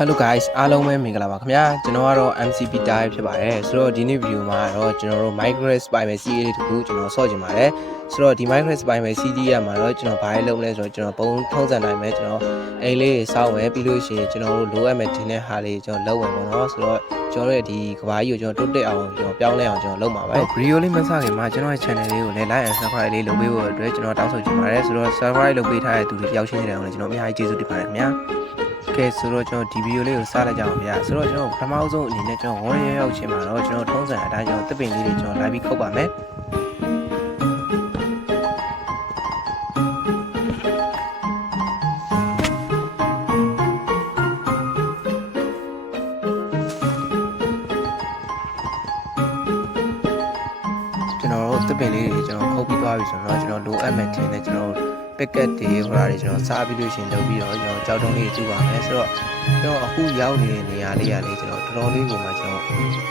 Hello guys အားလုံးပဲမင်္ဂလာပါခင်ဗျာကျွန်တော်ကတော့ MCP တိုင်းဖြစ်ပါတယ်ဆိုတော့ဒီနေ့ဗီဒီယိုမှာတော့ကျွန်တော်တို့ Micros ပိုင်မဲ့ CD လေးတခုကျွန်တော်ဆော့ချင်ပါတယ်ဆိုတော့ဒီ Micros ပိုင်မဲ့ CD ရမှာတော့ကျွန်တော်ဘာလုပ်မလဲဆိုတော့ကျွန်တော်ပုံထုံးစံတိုင်းပဲကျွန်တော်အိမ်လေးစောက်ဝယ်ပြီးလို့ရှိရင်ကျွန်တော်တို့လိုအပ်မဲ့တင်တဲ့ဟာလေးကျွန်တော်လုပ်ဝယ်ပေါ့နော်ဆိုတော့ကျွန်တော်ရဲ့ဒီကဘာကြီးကိုကျွန်တော်တိုးတက်အောင်ကျွန်တော်ပြောင်းလဲအောင်ကျွန်တော်လုပ်မှာပါဗီဒီယိုလေးမစခင်မှာကျွန်တော်ရဲ့ channel လေးကိုလည်း like and subscribe လေးလုပ်ပေးဖို့အတွက်ကျွန်တော်တောင်းဆိုချင်ပါတယ်ဆိုတော့ subscribe လုပ်ပေးထားတဲ့သူတွေတယောက်ချင်းနေတယ်အောင်လည်းကျွန်တော်အများကြီးကျေးဇူးတင်ပါတယ်ခင်ဗျာကဲဆိုတော့ကျွန်တော်ဒီဗီဒီယိုလေးကိုစလိုက်ကြအောင်ဗျာဆိုတော့ကျွန်တော်ပထမဆုံးအနေနဲ့ကျွန်တော်ဝေါ်ရဲရောက်ချင်းမှာတော့ကျွန်တော်ထုံးစံအတိုင်းကျွန်တော်တစ်ပင်လေးတွေကျွန်တော်လိုက်ပြီးခုတ်ပါမယ်ကျွန်တော်တို့တစ်ပင်လေးတွေကျွန်တော်ခုတ်ပြီးသွားပြီဆိုတော့ကျွန်တော်လိုအပ်မဲ့တင်နဲ့ကျွန်တော်ပက်ကက်တွေဟိုဟာတွေကျွန်တော်စားပြီးလို့ရှင်လုပ်ပြီးတော့ကျွန်တော်ကြောက်တုံးလေးတူပါမယ်ဆိုတော့ကျွန်တော်အခုရောက်နေတဲ့နေရာလေးရလေးကျွန်တော်တော်တော်လေးကိုမှကျွန်တော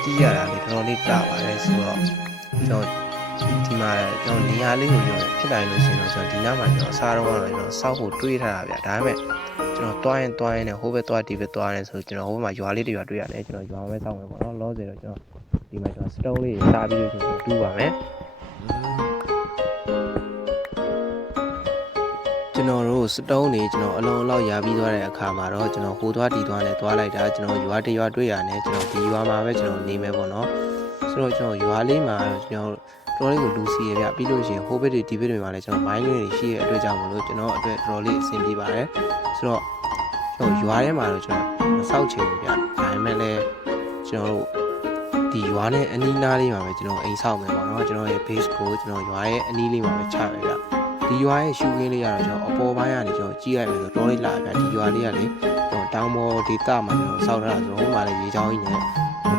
်ကြည့်ရတာလေးတော်တော်လေးတာပါတယ်ဆိုတော့ကျွန်တော်ဒီမှာကျွန်တော်နေရာလေးကိုကျွန်တော်ဖြစ်နိုင်လို့ရှင်တော့ကျွန်တော်ဒီနားမှာကျွန်တော်စားတော့ကျွန်တော်စောက်ဖို့တွေးထားတာဗျဒါပေမဲ့ကျွန်တော်တွားရင်နဲ့ဟိုဘက်တွားဒီဘက်တွားနေဆိုကျွန်တော်ဟိုဘက်မှာရွာလေးတွေရွာတွေ့ရတယ်ကျွန်တော်ရွာမဲ့စောက်မယ်ပေါ့နော်လောဆယ်တော့ကျွန်တော်ဒီမှာကျွန်တော်စတုံးလေးစားပြီးလို့ရှင်တူပါမယ်ကျွန်တော်တို့စတုံးနေကျွန်တော်အလုံးလောက်ရာပြီးသွားတဲ့အခါမှာတော့ကျွန်တော်ဟိုသွားဒီသွားနဲ့သွားလိုက်တာကျွန်တော်ရွာတရွာတွေ့ရတယ်ကျွန်တော်ဒီရွာမှာပဲကျွန်တော်နေမယ်ပေါ့နော်ဆိုတော့ကျွန်တော်ရွာလေးမှာကျွန်တော်တော်လေးကိုလူစီရပြပြီးလို့ရှိရင်ဟိုဘက်တွေဒီဘက်တွေမှာလည်းကျွန်တော်မိုင်းလေးတွေရှိရဲ့အတွက်ကြောင့်မလို့ကျွန်တော်အတွက်တော်လေးအဆင်ပြေပါတယ်ဆိုတော့ကျွန်တော်ရွာထဲမှာတော့ကျွန်တော်မဆောက်ချင်ဘူးဗျဒါပေမဲ့လည်းကျွန်တော်တို့ဒီရွာနဲ့အနီးနားလေးမှာပဲကျွန်တော်အိမ်ဆောက်မယ်ပေါ့နော်ကျွန်တော်ရဲ့ base ကိုကျွန်တော်ရွာရဲ့အနီးလေးမှာပဲချမယ်ဗျဒီရွာရဲ့ရှူခင်းလေးကတော့ကျွန်တော်အပေါ်ပိုင်းကနေကျွန်တော်ကြည့်ရမယ်ဆိုတော့လေးလာဗျဒီရွာလေးကလေကျွန်တော်တောင်ပေါ်ဒေသမှာကျွန်တော်ဆောက်ထားတာဆိုတော့ဟိုမှာလည်းရေချောင်းကြီးနဲ့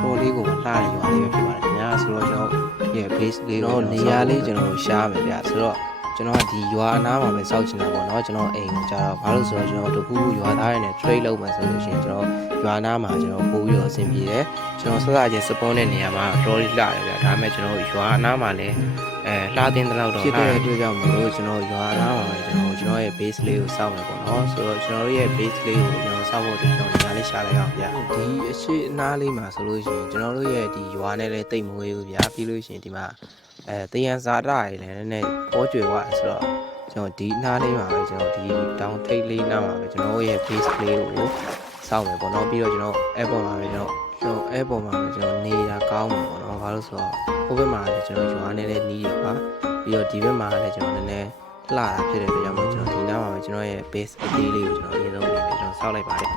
တော်လေးကိုလှတဲ့ရွာလေးပဲဖြစ်ပါတယ်ခင်ဗျာဆိုတော့ကျွန်တော်ရဲ့ base လေးတော့နေရာလေးကျွန်တော်ရှားမယ်ဗျဆိုတော့ကျွန်တော်ကဒီရွာအနားမှာပဲစောက်ချင်တာပေါ့နော်ကျွန်တော်အိမ်ကိုကြာတော့ဘာလို့ဆိုတော့ကျွန်တော်တခုရွာသားတွေနဲ့ trade လုပ်မယ်ဆိုလို့ရှိရင်ကျွန်တော်ရွာနားမှာကျွန်တော်ပို့ပြီးတော့အဆင်ပြေတယ်ကျွန်တော်စစချင်း support တဲ့နေရာမှာတော်လေးလှတယ်ဗျဒါပေမဲ့ကျွန်တော်ရွာအနားမှာလည်းလှတဲ့တော့ဖြစ်တဲ့အတွက်ကြောင့်မလို့ကျွန်တော်ရွာနားမှာပဲကျွန်တော်ရဲ့ base လေးကိုစောက်မယ်ပေါ့နော်ဆိုတော့ကျွန်တော်တို့ရဲ့ base လေးကိုကျွန်တော်စောက်ဖို့အတွက်ကျွန်တော်နေရာလေးရှာလိုက်အောင်ဗျဒီအရှိအနားလေးမှာဆိုလို့ရှိရင်ကျွန်တော်တို့ရဲ့ဒီရွာနဲ့လည်းတိတ်မဝေးဘူးဗျာပြီးလို့ရှိရင်ဒီမှာတယံဇာတတွေလည်းနည်းနည်းပေါ်ကျွယ်သွားဆိုတော့ကျွန်တော်ဒီနားလေးမှာပဲကျွန်တော်ဒီတောင်ထိပ်လေးနားမှာပဲကျွန်တော်ရဲ့ base လေးကိုစောက်မယ်ပေါ့နော်ပြီးတော့ကျွန်တော် airport မှာပဲကျွန်တော် airport မှာပဲကျွန်တော်နေတာကောင်းမှာပေါ့နော်ဘာလို့ဆိုတော့ဟိုဘက်မှာလည်းကျွန်တော်ရွာနဲ့လည်းနီးရပါပြီးတော့ဒီဘက်မှာလည်းကျွန်တော်နည်းနည်းလှတာဖြစ်တဲ့အတွက်ကြောင့်မို့ကျွန်တော်ဒီနားမှာပဲကျွန်တော်ရဲ့ base အသေးလေးကိုကျွန်တော်အရင်ဆုံးအနေနဲ့ကျွန်တော်စောက်လိုက်ပါတယ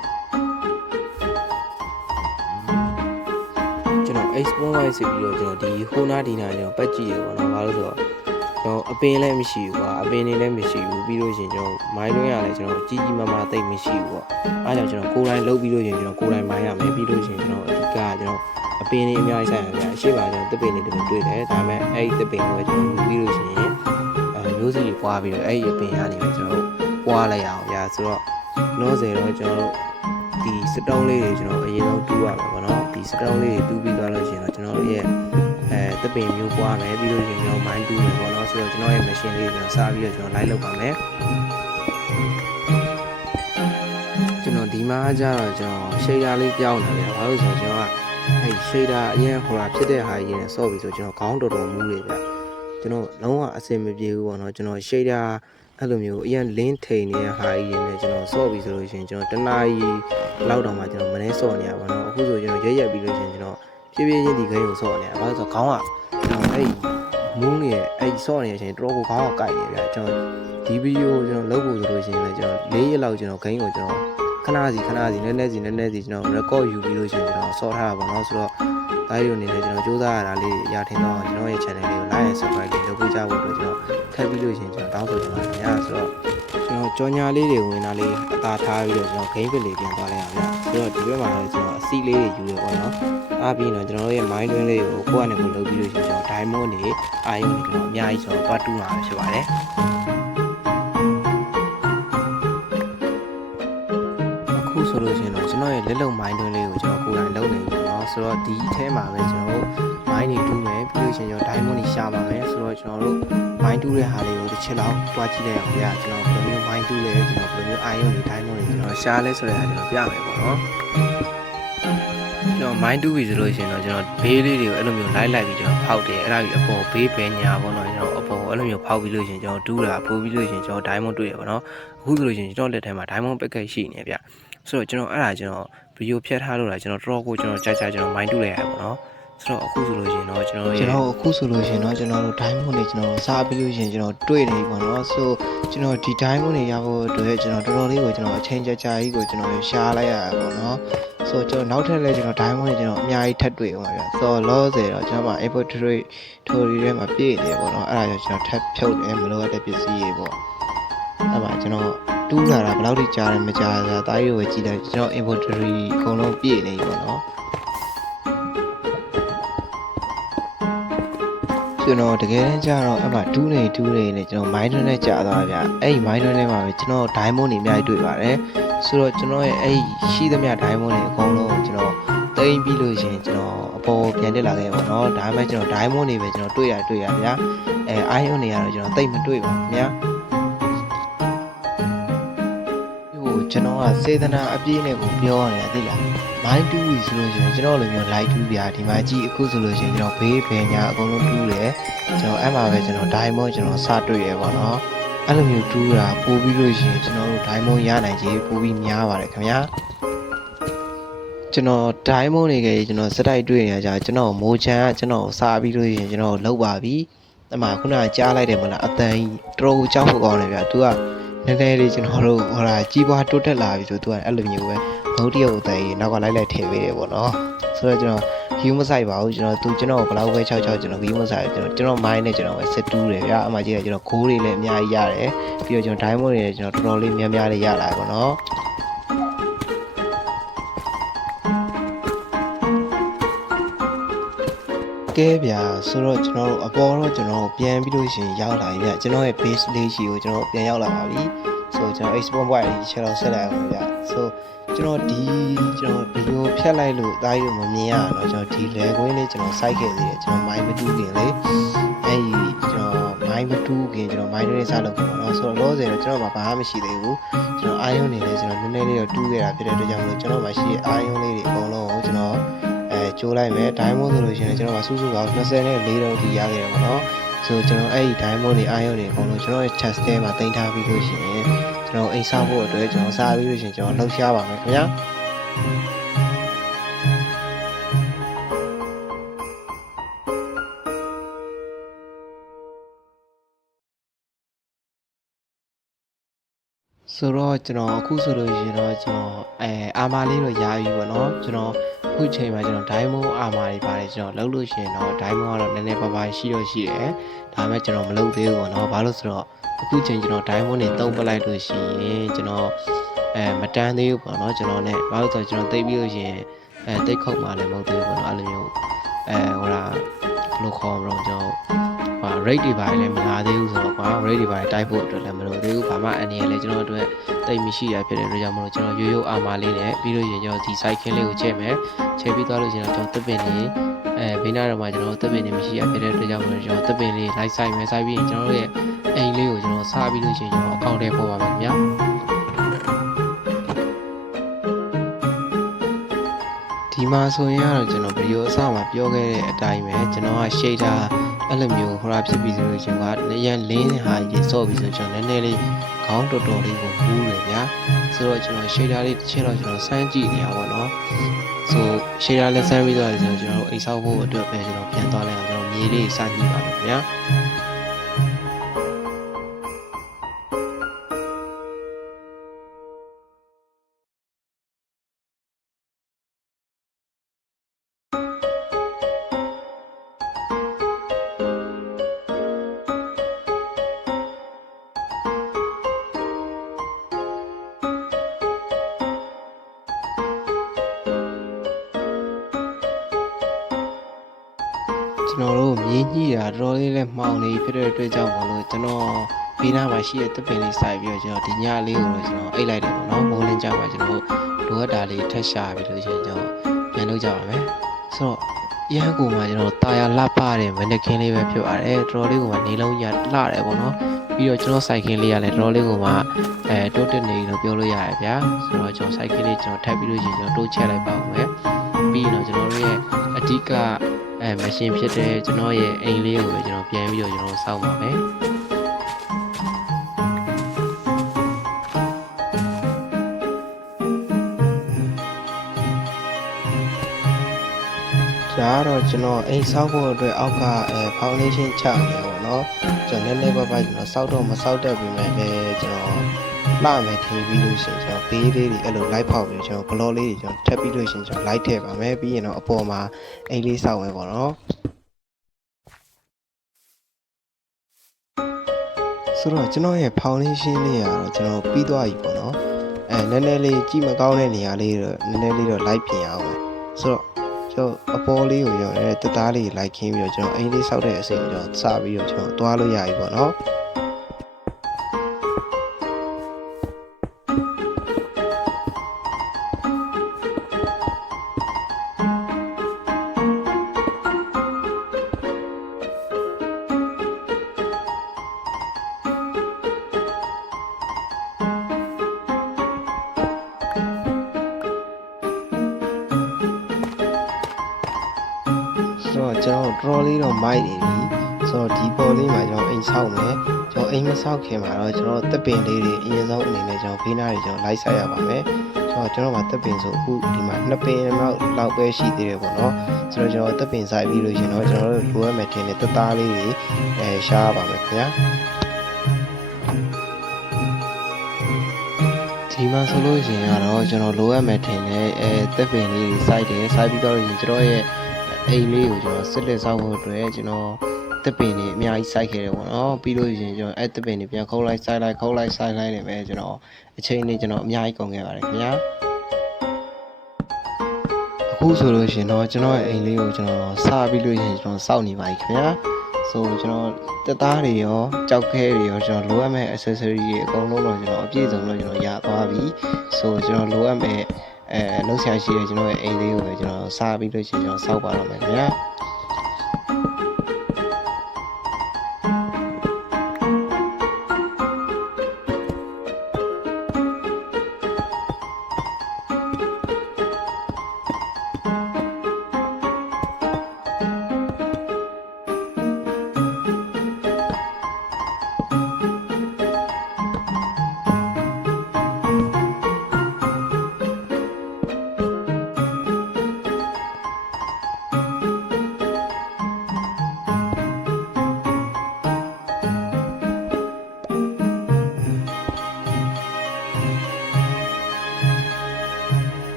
်ကျွန်တော် export ဝိုင်းစီပြီးတော့ကျွန်တော်ဒီဟိုနာဒီနာကျွန်တော်ပတ်ကြည့်ရပေါ့နော်ဘာလို့ဆိုတော့ကျွန်တော်အပင်လည်းမရှိဘူးကွာအပင်တွေလည်းမရှိဘူးပြီးလို့ရှိရင်ကျွန်တော်မိုင်းတွင်းရလည်းကျွန်တော်ကြီးကြီးမားမားသိပ်မရှိဘူးပေါ့အားကြောင့်ကျွန်တော်ကိုယ်တိုင်လုပ်ပြီးလို့ရှိရင်ကျွန်တော်ကိုယ်တိုင်မိုင်းရမယ်ပြီးလို့ရှိရင်ကျွန်တော်အဓိကကျွန်တော်အပင်တွေအများကြီးဆိုင်ရဗျာအရှိပါကျွန်တော်တစ်ပင်တွေတွေ့တယ်ဒါပေမဲ့အဲ့ဒီတစ်ပင်ကိုပဲကျွန်တော်ပြီးလို့ရှိရင်မျိုးစီပွားပြီးတော့အဲ့ဒီအပင်ကနေပဲကျွန်တော်ပွားလိုက်အောင်ဗျာဆိုတော့လောဆယ်တော့ကျွန်တော်ဒီစတုံးလေးတွေကျွန်တော်အရင်ဆုံးတူးရမှာပေါ့နော်ဒီစတုံးလေးတွေတူးပြီးသွားလို့ရှိရင်တော့ကျွန်တော်ရဲ့တပင်မျိုးပွားမယ်ပြီးလို့ရှိရင်ကျွန်တော်မိုင်းတူးမယ်ပေါ့နော်ဆိုတော့ကျွန်တော်ရဲ့ machine လေးကိုကျွန်တော်စားပြီးတော့ကျွန်တော်လိုက်လုပ်ပါမယ်ကျွန်တော်ဒီမှာကျတော့ကျွန်တော် shader လေးပြောင်းနေတယ်ဘာလို့ဆိုတော့ကျွန်တော်ကအဲ့ shader အရင်ဟိုလာဖြစ်တဲ့ဟာကြီးနဲ့ဆော့ပြီးဆိုကျွန်တော်ခေါင်းတော်တော်မူးနေဗျကျွန်တော်လုံးဝအဆင်မပြေဘူးပေါ့နော်ကျွန်တော် shader အဲ့လိုမျိုးအရင် link ထိန်နေတဲ့ဟာကြီးနဲ့ကျွန်တော်ဆော့ပြီးဆိုလို့ရှိရင်ကျွန်တော်တနားကြီးလောက်တော့မှကျွန်တော်မနေဆော့နေရပါတော့အခုဆိုကျွန်တော်ရက်ပြီးလို့ရှိရင်ကျွန်တော်ဖြည်းဖြည်းချင်းဒီဂိမ်းကိုဆော့နေရဘာလို့ဆိုတော့ခေါင်းကကျွန်တော်အဲ့မူးနေအဲ့ဆော့နေတဲ့အချိန်တော်တော်ကိုခေါင်းကကိုက်နေဗျာကျွန်တော်ဒီဗီဒီယိုကျွန်တော်လုပ်ဖို့ဆိုလို့ရှိရင်လည်းကျွန်တော်၄ရက်လောက်ကျွန်တော်ဂိမ်းကိုကျွန်တော်ခဏစီနည်းနည်းစီကျွန်တော် record ယူပြီးလို့ရှိရင်ကျွန်တော်ဆော့ထားတာပေါ့နော်ဆိုတော့ဒါရီအနေနဲ့ကျွန်တော်စူးစမ်းရတာလေးရထင်တော့ကျွန်တော်ရဲ့ channel လေးကို like and subscribe လေးလုပ်ပေးကြဖို့အတွက်ကျွန်တော်ထပ်ပြီးလို့ရှိရင်ကျွန်တော်တောင်းဆိုချင်ပါတယ်ညာဆိုတော့ကျွန်တော်ကြော်ညာလေးတွေဝင်တာလေးအသာထားပြီးတော့ကျွန်တော် game လေးပြန်သွားလိုက်အောင်ဗျာဆိုတော့ဒီဘက်မှာလည်းကျွန်တော်အစီလေးတွေယူရပေါ့နော်အားပြီးတော့ကျွန်တော်တို့ရဲ့ mind twin လေးကိုကိုယ့်အနေနဲ့လုပ်ပြီးလို့ရှိရင်ကျွန်တော် diamond တွေအာယုံတွေကျွန်တော်အများကြီးကျွန်တော်တွားတူးမှာဖြစ်ပါတယ်အခုဆို ဆိုလို့ရှိရင်တော့ကျွန်တော်ရဲ့လက်လုံမိုင်းတွင်းလေးကိုကျွန်တော်ကိုယ်တိုင်လုပ်နေပြီပေါ့နော်ဆိုတော့ဒီအထဲမှာပဲကျွန်တော်တို့မိုင်းတွေတူးမယ်ပြီးလို့ရှိရင်ကျွန်တော် diamond တွေရှာပါမယ်ဆိုတော့ကျွန်တော်တို့မိုင်းတူးတဲ့ဟာလေးကိုတစ်ချက်လောက်တွားကြည့်လိုက်အောင်ဗျာကျွန်တော်ဘယ်လိုမျိုးမိုင်းတူးလဲကျွန်တော်ဘယ်လိုမျိုး iron တွေ diamond တွေကျွန်တော်ရှာလဲဆိုတဲ့ဟာကျွန်တော်ပြမယ်ပေါ့နော်ကျွန်တော်မိုင်းတူးပြီဆိုလို့ရှိရင်တော့ကျွန်တော်ဘေးလေးတွေကိုအဲ့လိုမျိုးလိုက်ပြီးကျွန်တော်ဖောက်တယ်အဲ့ဒါကြီးအပေါ်ဘေးပဲညာပေါ့နော်ကျွန်တော်အပေါ်အဲ့လိုမျိုးဖောက်ပြီးလို့ရှိရင်ကျွန်တော်တူးတာပို့ပြီးလို့ရှိရင်ကျွန်တော် diamond တွေ့ရပါတော့အခုဆိုလို့ရှိရင်ကျွန်တော်လက်ထဲမှာ diamond packet ရှိနေဗျဆိုတော့ကျွန်တော်အဲ့ဒါကျွန်တော်ဗီဒီယိုဖြတ်ထားလို့လားကျွန်တော်တော်ကိုကျွန်တော်ကြာကျွန်တော်မိုင်းတူးလိုက်ရပါတော့ဆိုတော့အခုဆိုလို့ရှိရင်တော့ကျွန်တော်အခုဆိုလို့ရှိရင်တော့ကျွန်တော်တို့ diamond တွေကျွန်တော်စားပြီးလို့ရှိရင်ကျွန်တော်တွေ့နေပြီပေါ့နော်ဆိုကျွန်တော်ဒီ diamond တွေရဖို့အတွက်ကျွန်တော်တော်တော်လေးကိုကျွန်တော်အချိန်ကြာကြီးကိုကျွန်တော်ရှားလိုက်ရတာပေါ့နော်ဆိုတော့ကျွန်တော်နောက်ထပ်လည်းကျွန်တော် diamond တွေကျွန်တော်အများကြီးထပ်တွေ့အောင်ပါဗျဆိုတော့လောဆယ်တော့ကျွန်တော်မှာ inventory ထိုရီထဲမှာပြည့်နေပေါ့နော်အဲ့ဒါကြောင့်ကျွန်တော်ထပ်ဖြုတ်တယ်မလိုအပ်တဲ့ပစ္စည်းတွေပေါ့အဲ့မှာကျွန်တော်တူးလာတာဘယ်လောက်ထိကြားတယ်မကြားတာတားရီကိုကြည့်လိုက်ကျွန်တော် inventory အကုန်လုံးပြည့်နေပြီပေါ့နော်ကျွန်တော်တကယ်တမ်းကျတော့အဲ့မှာတူးနေနဲ့ကျွန်တော် mine တွင်းနဲ့ကြာသွားဗျအဲ့ဒီ mine တွင်းထဲမှာပဲကျွန်တော် diamond တွေအများကြီးတွေ့ပါတယ်ဆိုတော့ကျွန်တော်ရဲ့အဲ့ရှိသမျှ diamond တွေအကုန်လုံးကိုကျွန်တော်သိမ်းပြီးလို့ရှိရင်ကျွန်တော်အပေါ်ပြန်တက်လာခဲ့ပါတော့ဒါပေမဲ့ကျွန်တော် diamond တွေပဲကျွန်တော်တွေ့ရဗျာiron တွေကတော့ကျွန်တော်သိမ့်မတွေ့ပါဘူးဗျာကျွန်တော်ကစေတနာအပြည့်နဲ့ကိုပြောရတယ်သိလားမိုင်းတူးပြီဆိုလို့ရှိရင်ကျွန်တော်လိုမျိုး light တူးပြဒီမှာကြည့်အခုဆိုလို့ရှိရင်ကျွန်တော်ဘေးဘယ်ညာအကုန်လုံးတူးတယ်ကျွန်တော်အဲ့မှာပဲကျွန်တော် diamond ကျွန်တော်စတွေ့ရပါတော့အဲ့လိုမျိုးတူးတာပို့ပြီးလို့ရှိရင်ကျွန်တော်တို့ diamond ရနိုင်ခြေပို့ပြီးများပါတယ်ခင်ဗျာကျွန်တော် diamond တွေကကျွန်တော်စက်တိုက်တွေ့နေကြကျွန်တော်မိုးချမ်းကကျွန်တော်စားပြီးလို့ရှိရင်ကျွန်တော်လောက်ပါပြီအဲ့မှာခုနကကြားလိုက်တယ်မလားအတန်ကြီးတော်ကိုကြောက်ဖို့ကောင်းတယ်ဗျာ तू ကနည်းနည်းလေးကျွန်တော်တို့ဟိုလာကြီးပွားတိုးတက်လာပြီဆိုသူကအဲ့လိုမျိုးပဲမဟုတ်တရုပ်အတိုင်းနောက်ကလိုက်ထည့်ပေးတယ်ပေါ့နော်ဆိုတော့ကျွန်တော် view မဆိုင်ပါဘူးကျွန်တော်ဘလောက်ပဲ66ကျွန်တော် view မဆိုင်ကျွန်တော် mind နဲ့ကျွန်တော်ပဲစစ်တူးတယ်ဗျာအမှကြီးကကျွန်တော်ခိုးတွေလည်းအများကြီးရတယ်ပြီးတော့ကျွန်တော် diamond တွေလည်းကျွန်တော်တော်တော်လေးများများလေးရလာတယ်ပေါ့နော်ကဲဗျာဆိုတော့ကျွန်တော်တို့အပေါ်တော့ကျွန်တော်ပြန်ပြီးလို့ရှိရင်ရောက်လာပြီဗျကျွန်တော်ရဲ့ base လေးရှိကိုကျွန်တော်ပြန်ရောက်လာပါပြီဆိုကျွန်တော် export point လေးချက်တော့ဆက်လိုက်အောင်ဗျဆိုကျွန်တော်ဗီဒီယိုဖြတ်လိုက်လို့တားရမမြင်ရတော့ကျွန်တော်ဒီ level ကွင်းလေးကျွန်တော်စိုက်ခဲ့သေးတယ်ကျွန်တော် mine မတူးခင်လေအဲဒီကျွန်တော် mine မတူးခင်ကျွန်တော် mine လေးစလုပ်ခဲ့ပါတော့ဆိုတော့လောဆယ်တော့ကျွန်တော်မှာဘာမှမရှိသေးဘူးကျွန်တော် iron နေလဲကျွန်တော်နည်းနည်းလေးတော့တူးခဲ့တာဖြစ်တဲ့အတွက်ကြောင့်မလို့ကျွန်တော်မှာရှိတဲ့ iron လေးတွေအကုန်လုံးကိုကျွန်တော်ကျိုးလိုက်မယ် diamond ဆိုလို့ရှိရင်ကျွန်တော်ကစုစုပေါင်း24တော့ဒီရခဲ့တယ်ပေါ့နော်ဆိုကျွန်တော်အဲ့ဒီ diamond တွေ iron တွေအကုန်လုံးကျွန်တော်ရဲ့ chest ထဲမှာတင်ထားပြီးလို့ရှိရင်ကျွန်တော်အိမ်ဆောက်ဖို့အတွက်ကျွန်တော်စားပြီးလို့ရှိရင်ကျွန်တော်လှုပ်ရှားပါမယ်ခင်ဗျာဆိုတော့ကျွန်တော်အခုဆိုလို့ရှိရင်တော့ကျွန်တော်အာမာလေးတော့ယာပြီပေါ့နော်ကျွန်တော်အခုချိန်မှာကျွန်တော် diamond အာမာတွေပါတယ်ကျွန်တော်လုပ်လို့ရှိရင်တော့ diamond ကတော့နည်းနည်းပါးပါးရှိတော့ရှိတယ်ဒါပေမဲ့ကျွန်တော်မလုပ်သေးဘူးပေါ့နော်ဘာလို့ဆိုတော့အခုချိန်ကျွန်တော် diamond တွေသုံးပလိုက်လို့ရှိရင်ကျွန်တော်မတန်းသေးဘူးပေါ့နော်ကျွန်တော် ਨੇ ဘာလို့ဆိုတော့ကျွန်တော်သိပြီးလို့ရှိရင်တိတ်ခုတ်မှလည်းမဟုတ်သေးဘူးပေါ့နော်အဲ့လိုမျိုးဟိုလားဘယ်လိုခေါ်မလို့ကျွန်တော်rate တွေပါလည်းမလာသေးဘူးဆိုတော့ကွာ rate တွေပါတိုက်ဖို့အတွက်လည်းမလိုသေးဘူးဘာမှအနေနဲ့လည်းကျွန်တော်တို့တိတ်မရှိရဖြစ်တဲ့အတွက်ကြောင့်မလို့ကျွန်တော်ရိုးရိုးအာမာလေးနဲ့ပြီးလို့ရင်ကျွန်တော်ဒီ site ခင်းလေးကိုချက်မယ်ချက်ပြီးသွားလို့ရှိရင်တော့ကျွန်တော်သစ်ပင်လေးဘေးနားတော့မှကျွန်တော်သစ်ပင်တွေမရှိရဖြစ်တဲ့အတွက်ကြောင့်မလို့ကျွန်တော်သစ်ပင်လေးလိုက်ဆိုင်မယ်ဆိုင်ပြီးရင်ကျွန်တော်တို့ရဲ့အိမ်လေးကိုကျွန်တော်စားပြီးလို့ရှိရင်ကျွန်တော်အကောင့်ထဲပို့ပါမယ်ခင်ဗျာဒီမှာဆိုရင်ကတော့ကျွန်တော်ဗီဒီယိုအစမှာပြောခဲ့တဲ့အတိုင်းပဲကျွန်တော်က shader အဲ့လိုမျိုးဟိုလာဖြစ်ပြီးဆိုလို့ရှင်ကအရန်လင်းဟာကြီးစော့ပြီးဆိုကျွန်တော်နည်းနည်းလေးခေါင်းတော်တော်လေးကိုမူးတယ်ဗျာဆိုတော့ကျွန်တော် shader လေးတစ်ချက်တော့ကျွန်တော်စမ်းကြည့်နေရပါတော့ဆို shader လေးစမ်းပြီးတော့ကျွန်တော်အိမ်ဆောက်ဖို့အတွက်ပဲကျွန်တော်ပြန်သွားလိုက်အောင်ကျွန်တော်မြေလေးစကြည့်ပါမယ်ဗျာကျွန်တော်တို့မြင်းကြီးတာတော်တော်လေးနဲ့မှောင်နေဖြစ်တဲ့အတွက်ကြောင့်မလို့ကျွန်တော်ဘေးနားမှာရှိတဲ့သစ်ပင်လေးစိုက်ပြီးတော့ကျွန်တော်ဒီညလေးကိုတော့ကျွန်တော်အိတ်လိုက်တယ်ပေါ့နော်မိုးလင်းကြမှာကျွန်တော်ဒို လိုအပ်တာလေးထက်ရှာပြီးလို့ရှိရင်ကျွန်တော်ပြန်လုပ်ကြပါမယ်ဆိုတော့ရန်ကုန်မှာကျွန်တော်တာယာလှပတဲ့မနက်ခင်းလေးပဲဖြစ်ပါတယ်တော်တော်လေးကိုမှနေလုံးရလှတယ်ပေါ့နော်ပြီးတော့ကျွန်တော်စိုက်ခင်းလေးကလည်းတော်တော်လေးကိုမှတိုးတက်နေလို့ပြောလို့ရတယ်ဗျာဆိုတော့ကျွန်တော်စိုက်ခင်းလေးကျွန်တော်ထပ်ပြီးလို့ရှိရင်ကျွန်တော်တိုးချက်လိုက်ပါဦးမယ်ပြီးတော့ကျွန်တော်တို့ရဲ့အဓိကမရှင်ဖြစ်တဲ့ကျွန်တော်ရဲ့အိမ်လေးကိုပဲကျွန်တော်ပြန်ပြီးတော့ကျွန်တော်စောင့်ပါမယ်ဒါကတော့ကျွန်တော်အိမ်ဆောက်ဖို့အတွက်အောက်ကဖောင်ဒေးရှင်းချနေပါတော့ကျွန်တော်နည်းနည်းပါးပါးကျွန်တော်စောက်တော့မစောက်တတ်ပြီမဲ့ကျွန်တော်လှမယ်ထင်ပြီးလို့ရှိရင်ကျွန်တော်ဘေးလေးတွေအဲ့လိုလိုက်ဖောက်ပြီးကျွန်တော်ဘလော့လေးတွေကျွန်တော်ထပ်ပြီးလို့ရှိရင်ကျွန်တော်လိုက်ထည့်ပါမယ်ပြီးရင်တော့အပေါ်မှာအိမ်လေးစောက်မယ်ပေါ့နော်ဆိုတော့ကျွန်တော်ရဲ့ဖောင်ဒေးရှင်းလေးကတော့ကျွန်တော်ပြီးသွားပြီပေါ့နော်နည်းနည်းလေးကြည့်မကောင်းတဲ့နေရာလေးတော့နည်းနည်းလေးတော့လိုက်ပြင်အောင်မယ်ဆိုတော့ကျွန်တော်အပေါ်လေးကိုရောတက်သားလေးလိုက်ခင်းပြီးတော့ကျွန်တော်အိမ်လေးဆောက်တဲ့အချိန်ကျွန်တော်စပြီးတော့ကျွန်တော်သွားလို့ရပြီပေါ့နော်ကျွန်တော်တော်လေးတော့မိုက်နေပြီဆိုတော့ဒီပေါ်လေးမှာကျွန်တော်အိမ်ဆောက်မယ်ကျွန်တော်အိမ်မဆောက်ခင်မှာတော့ကျွန်တော်တပ်ပင်လေးတွေအရင်ဆုံးအနေနဲ့ကျွန်တော်ဘေးနားတွေကျွန်တော်လိုက်ဆက်ရပါမယ်ကျွန်တော်မှာတပ်ပင်ဆိုအခုဒီမှာ2ပင်လောက်ပဲရှိသေးတယ်ပေါ့နော်ဆိုတော့ကျွန်တော်တပ်ပင်စိုက်ပြီးလို့ရှင်တော့ကျွန်တော်တို့လိုအပ်မယ်ထင်တဲ့တသားလေးတွေရှားပါမယ်ခင်ဗျာဒီမှာဆိုလို့ရှိရင်ကတော့ကျွန်တော်လိုအပ်မယ်ထင်တဲ့တပ်ပင်လေးတွေစိုက်တယ်စိုက်ပြီးတော့ကျွန်တော်ရဲ့အိမ်လေးကိုကျွန်တော်စစ်လက်ဆောက်ဖို့အတွက်ကျွန်တော်တပ်ပင်တွေအများကြီးစိုက်ခဲ့တယ်ပေါ့နော်ပြီးလို့ရှိရင်ကျွန်တော်တပ်ပင်တွေပြန်ခုတ်လိုက်စိုက်လိုက်ခုတ်လိုက်စိုက်လိုက်နေပဲကျွန်တော်အချိန်လေးကျွန်တော်အများကြီးကုန်ခဲ့ပါတယ်ခင်ဗျာအခုဆိုလို့ရှိရင်တော့ကျွန်တော်ရဲ့အိမ်လေးကိုကျွန်တော်စပြီးလို့ရှိရင်ကျွန်တော်စောင့်နေပါပြီခင်ဗျာဆိုကျွန်တော်တက်သားတွေရောကြောက်ခဲတွေရောကျွန်တော်လိုအပ်မဲ့ accessory တွေအကုန်လုံးတော့ကျွန်တော်အပြည့်စုံတော့ကျွန်တော်ရသွားပြီဆိုကျွန်တော်လိုအပ်မဲ့လှုပ်ရှားရှိတဲ့ကျွန်တော်ရဲ့အိမ်လေးကိုပဲကျွန်တော်စားပြီးလို့ရှိရင်ကျွန်တော်စောက်ပါတော့မယ်ခင်ဗျာ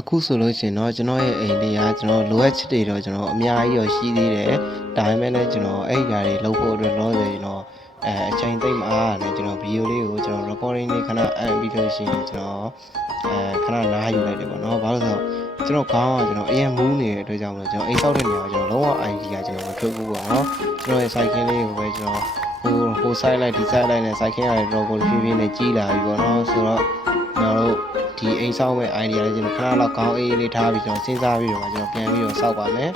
အခုဆိုလို့ရှိရင်တော့ကျွန်တော်ရဲ့အိမ်လေးကကျွန်တော်လိုအပ်ချက်တွေတော့ကျွန်တော်အများကြီးရောရှိသေးတယ်ဒါပေမဲ့လည်းကျွန်တော်အဲ့ဒီຢာတွေလုပ်ဖို့အတွက်လောတယ်ကျွန်တော်အချိန်သိမ့်မအားနဲ့ကျွန်တော်ဗီဒီယိုလေးကိုကျွန်တော် recording လေးခဏအပ်ပြီးလို့ရှိရင်ကျွန်တော်ခဏနားယူလိုက်တယ်ပေါ့နော်ဘာလို့ဆိုတော့ကျွန်တော်ခေါင်းကကျွန်တော်အရင်မူးနေတဲ့အတွက်ကြောင့်လည်းကျွန်တော်အိမ်ဆောက်တဲ့နေရာကိုကျွန်တော်လုံးဝ idea ကျွန်တော်မထွက်ဘူးပေါ့နော်ကျွန်တော်ရဲ့ site ခင်းလေးကိုပဲကျွန်တော်ဟို site လိုက်ဒီ site လိုက်နဲ့ site ခင်းရတယ်တော့ကိုဖြည်းဖြည်းနဲ့ကြီးလာပြီပေါ့နော်ဆိုတော့ကျွန်တော်တို့ဒီအိမ်ဆောက်မဲ့ idea လေးကျွန်တော်ခဏလောက်ခေါင်းအေးလေးထားပြီးကျွန်တော်စဉ်းစားပြီးတော့ကျွန်တော်ပြန်ပြီးတော့စောက်ပါမယ်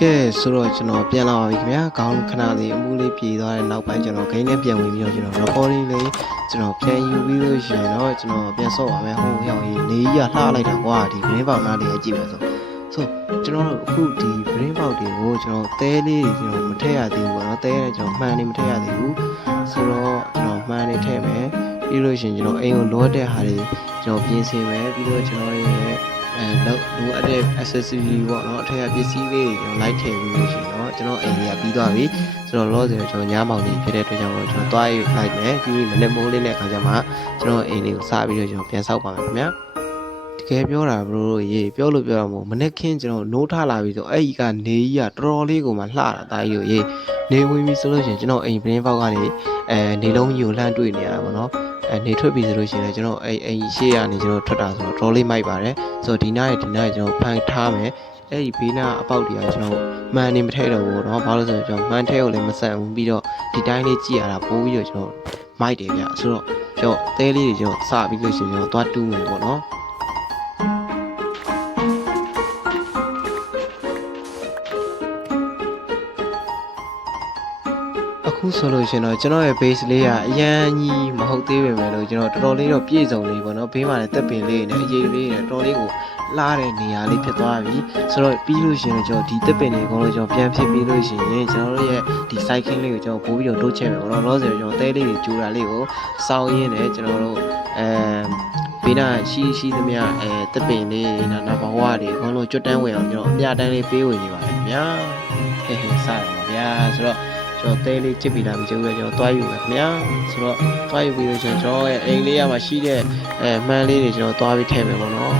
ကဲဆိုတော့ကျွန်တော်ပြန်လာပါပြီခင်ဗျာခေါင်းခဏလေးအမူးလေးပြေသွားတဲ့နောက်ပိုင်းကျွန်တော်ဂိမ်းနဲ့ပြန်ဝင်ပြီးတော့ကျွန်တော် recording လေးကျွန်တော်ပြန်ယူပြီးလို့ရှိရင်တော့ကျွန်တော်ပြန်ဆော့ပါမယ်ဟိုရောက်ရင်နေကြီးကလှလိုက်တာကွာဒီ brain box နားလေးကြည့်ပါဆိုကျွန်တော်တို့အခုဒီ brain box တွေကိုကျွန်တော်သဲလေးတွေကျွန်တော်မထည့်ရသေးဘူးပေါ့နော်သဲနဲ့ကျွန်တော်မှန်နေမထည့်ရသေးဘူးဆိုတော့ကျွန်တော်မှန်နေထည့်မယ်ပြီးလို့ရှိရင်ကျွန်တော်အိမ်ကိုလိုအပ်တဲ့ဟာတွေကျွန်တော်ပြင်ဆင်မယ်ပြီးတော့ကျွန်တော်ရဲ့လိုအပ်တဲ့ accessory ပေါ့နော်အထက်ကပစ္စည်းလေးတွေကျွန်တော်လိုက်ထည့်ပြီးလို့ရှိရင်တော့ကျွန်တော်အိမ်လေးကပြီးသွားပြီဆိုတော့လောဆယ်ကျွန်တော်ညမောင်လေးဖြစ်တဲ့အတွက်ကြောင့်ကျွန်တော်သွားယူလိုက်မယ်ပြီးမနေ့မိုးလေးနဲ့အခါကျမှကျွန်တော်အိမ်လေးကိုစပြီးတော့ကျွန်တော်ပြန်ဆောက်ပါမယ်ခင်ဗျာတကယ်ပြောတာဘရိုရေပြောလို့ပြောတော့မဟုတ်မနေ့ခင်းကျွန်တော်နိုးထလာပြီဆိုအဲ့ဒီကနေကြီးကတော်တော်လေးကိုမှလှတာတာကြီးကိုရေနေဝင်ပြီဆိုလို့ရှိရင်ကျွန်တော်အိမ်ပရင်းပေါက်ကနေနေလုံးကြီးကိုလှမ်းတွေ့နေရတာပေါ့နော် နေထွက်ပြီဆိုလို့ရှိရင်လည်းကျွန်တော်အိမ်ရှေ့ကနေကျွန်တော်ထွက်တာဆိုတော့တော်လေးမိုက်ပါတယ်ဆိုတော့ဒီနားကျွန်တော်ဖန်ထားမယ်အဲ့ဒီဘေးနားအပေါက်တွေကကျွန်တော်မှန်နေမထဲတော့ဘူးเนาะဘာလို့ဆိုတော့ကျွန်တော်မှန်ထဲကိုလည်းမဆန်ဘူးပြီးတော့ဒီတိုင်းလေးကြည့်ရတာပိုးပြီးတော့ကျွန်တော်မိုက်တယ်ဗျဆိုတော့ကျွန်တော်သဲလေးတွေကျွန်တော်စပြီးလို့ရှိရင်ကျွန်တော်သွားတူးမယ်ပေါ့နော်အခုဆိုလို့ရှင်တော့ကျွန်တော်ရဲ့ base လေးကအရန်ကြီးမဟုတ်သေးပေမဲ့လို့ကျွန်တော်တော်တော်လေးတော့ပြည့်စုံလေးပေါ့နော်ဘေးမှာလည်းတက်ပင်လေးနဲ့အရေးလေးနဲ့တော်တော်လေးကိုလှတဲ့နေရာလေးဖြစ်သွားပြီဆိုတော့ပြီးလို့ရှင်တော့ကျွန်တော်ဒီတက်ပင်တွေအကုန်လုံးကျွန်တော်ပြန်ဖြစ်ပြီးလို့ရှင်ရင်ကျွန်တော်တို့ရဲ့ဒီ cycling လေးကိုကျွန်တော်ပို့ပြီးတော့တိုးချဲ့မယ်ပေါ့နော်လောဆယ်ကျွန်တော်တဲလေးတွေကျူတာလေးကိုစောင်းရင်းနဲ့ကျွန်တော်တို့ဘေးနာရှိသမျှတက်ပင်လေးနာဘဝတွေအကုန်လုံးကျွတ်တန်းဝင်အောင်ကျွန်တော်အပြတန်းလေးပေးဝင်နေပါတယ်ခင်ဗျာဟဲ့စရပါဗျာဆိုတော့ကျွန်တော်တဲလေးချစ်ပြီးလာပြီကျွန်တော်တွားယူမယ်ခင်ဗျာဆိုတော့တွားယူပြီးလို့ကျွန်တော်ရဲ့အိမ်လေးရမှာရှိတဲ့မှန်းလေးတွေကျွန်တော်တွားပြီးထည့်မယ်ပေါ့နော်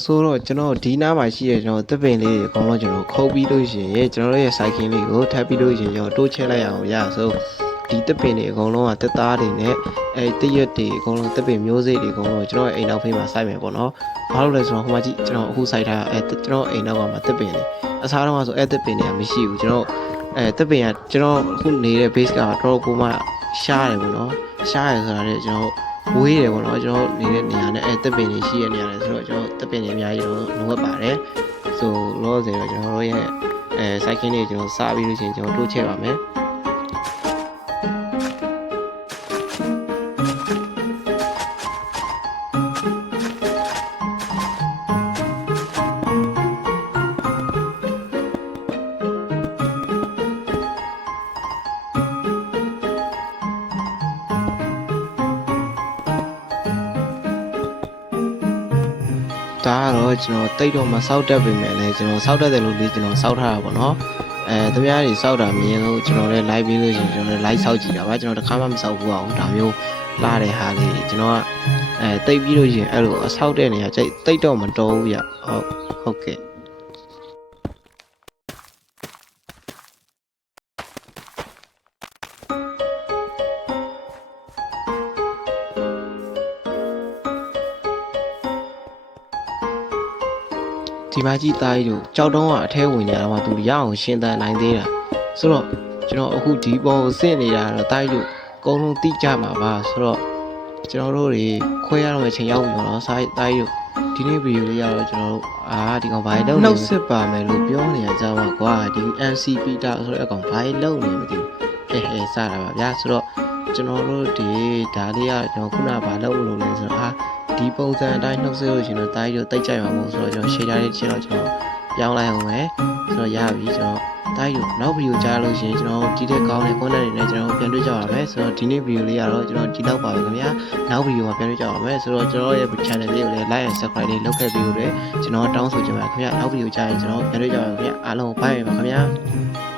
ဆိုတော့ကျွန်တော်ဒီနားမှာရှိတဲ့ကျွန်တော်တပ်ပင်လေးတွေအကုန်လုံးကျွန်တော်ခုတ်ပြီးလို့ရှိရင်ကျွန်တော်တို့ရဲ့ cycling လေးကိုထပ်ပြီးလို့ရှိရင်ကျွန်တော်တိုးချဲ့လိုက်အောင်ရဆိုဒီတပ်ပင်တွေအကုန်လုံးကတက်သားတွေနဲ့တရွတ်တွေအကုန်လုံးတပ်ပင်မျိုးစေ့တွေအကုန်လုံးကျွန်တော်ရဲ့အိမ်နောက်ဖေးမှာစိုက်မယ်ပေါ့နော်ဘာလို့လဲဆိုတော့ဟိုမှာကြည့်ကျွန်တော်အခုစိုက်ထားကျွန်တော်အိမ်နောက်ကမှာတပ်ပင်တွေအစားတော့ဆိုတပ်ပင်တွေကမရှိဘူးကျွန်တော်တပ်ပင်ကကျွန်တော်အခုနေတဲ့ base ကတော့တော်ကိုမှရှားတယ်ပေါ့နော်ရှားရဆိုတာလေကျွန်တော်ဝေးတယ်ပေါ့နော်ကျွန်တော်နေတဲ့နေရာနဲ့တပ်ပင်တွေရှိတဲ့နေရာတွေဆိုတော့ကျွန်တော်တပ်ပင်တွေအများကြီးတော့လိုအပ်ပါတယ်ဆိုလောဆယ်တော့ကျွန်တော်တို့ရဲ့cycling တွေကျွန်တော်စပြီးလို့ရှိရင်ကျွန်တော်တိုးချဲ့ပါမယ်ဒါကတော့ကျွန်တော်တိတ်တော့မစောက်တတ်ပေမဲ့လည်းကျွန်တော်စောက်တတ်တယ်လို့လေကျွန်တော်စောက်ထားတာပေါ့နော်သူများတွေစောက်တာမြင်လို့ကျွန်တော်လည်း live ပြီးလို့ရှိရင်ကျွန်တော်လည်း live စောက်ကြည့်တာပါကျွန်တော်တစ်ခါမှမစောက်ဘူးအောင်ဒါမျိုးလာတဲ့ဟာလေးကျွန်တော်ကတိတ်ပြီးလို့ရှိရင်အဲ့လိုအစောက်တဲ့နေရာတိတ်တော့မတော်ဘူးဗျဟုတ်ကဲ့ဒီမှာကြည့်သားကြီးတို့ကြောက်တုံးကအထဲဝင်နေတာမှသူရအောင်ရှင်းတန်းနိုင်သေးတာဆိုတော့ကျွန်တော်အခုဒီပေါ်ကိုစစ်နေတာတော့သားကြီးတို့အကုန်လုံးသိကြမှာပါဆိုတော့ကျွန်တော်တို့တွေခွဲရတော့မယ့်ချိန်ရောက်ပြီပေါ့နော်သားကြီးတို့ဒီနေ့ဗီဒီယိုလေးရတော့ကျွန်တော်တို့ဒီကောင်ဘာလို့နှုတ်ဆက်ပါမယ်လို့ပြောနေကြပါကွာဒီ NCP တာဆိုတဲ့အကောင်ဘာလို့နေမသိဘူးစတာပါဗျာဆိုတော့ကျွန်တော်တို့ဒီဒါလေးကကျွန်တော်ခုနကဘာလို့လို့လဲဆိုတော့ဒီပုံစံအတိုင်းနှုတ်ဆက်လို့ရှင်တော့တားကြီးတို့တိတ်ကြိုက်မှာမဟုတ်ဆိုတော့ကျွန်တော် share လေးချင်းတော့ကျွန်တော်ပြောင်းလိုက်အောင်ပဲဆိုတော့ရပြီကျွန်တော်တားကြီးတို့နောက်ဗီဒီယိုကြားလို့ရှင်ကျွန်တော်ဒီတဲ့ကောင်းတဲ့ content တွေနဲ့ကျွန်တော်ပြန်တွေ့ကြပါမယ်ဆိုတော့ဒီနေ့ဗီဒီယိုလေးကတော့ကျွန်တော်ဒီလောက်ပါပဲခင်ဗျာနောက်ဗီဒီယိုမှာပြန်တွေ့ကြပါမယ်ဆိုတော့ကျွန်တော်ရဲ့ channel လေးကိုလည်း like and subscribe လေးလုပ်ခဲ့ပြီးတော့ကျွန်တော်တောင်းဆိုချင်ပါတယ်ခင်ဗျာနောက်ဗီဒီယိုကြားရင်ကျွန်တော်ပြန်တွေ့ကြပါမယ်ခင်ဗျာအားလုံး bye ပါခင်ဗျာ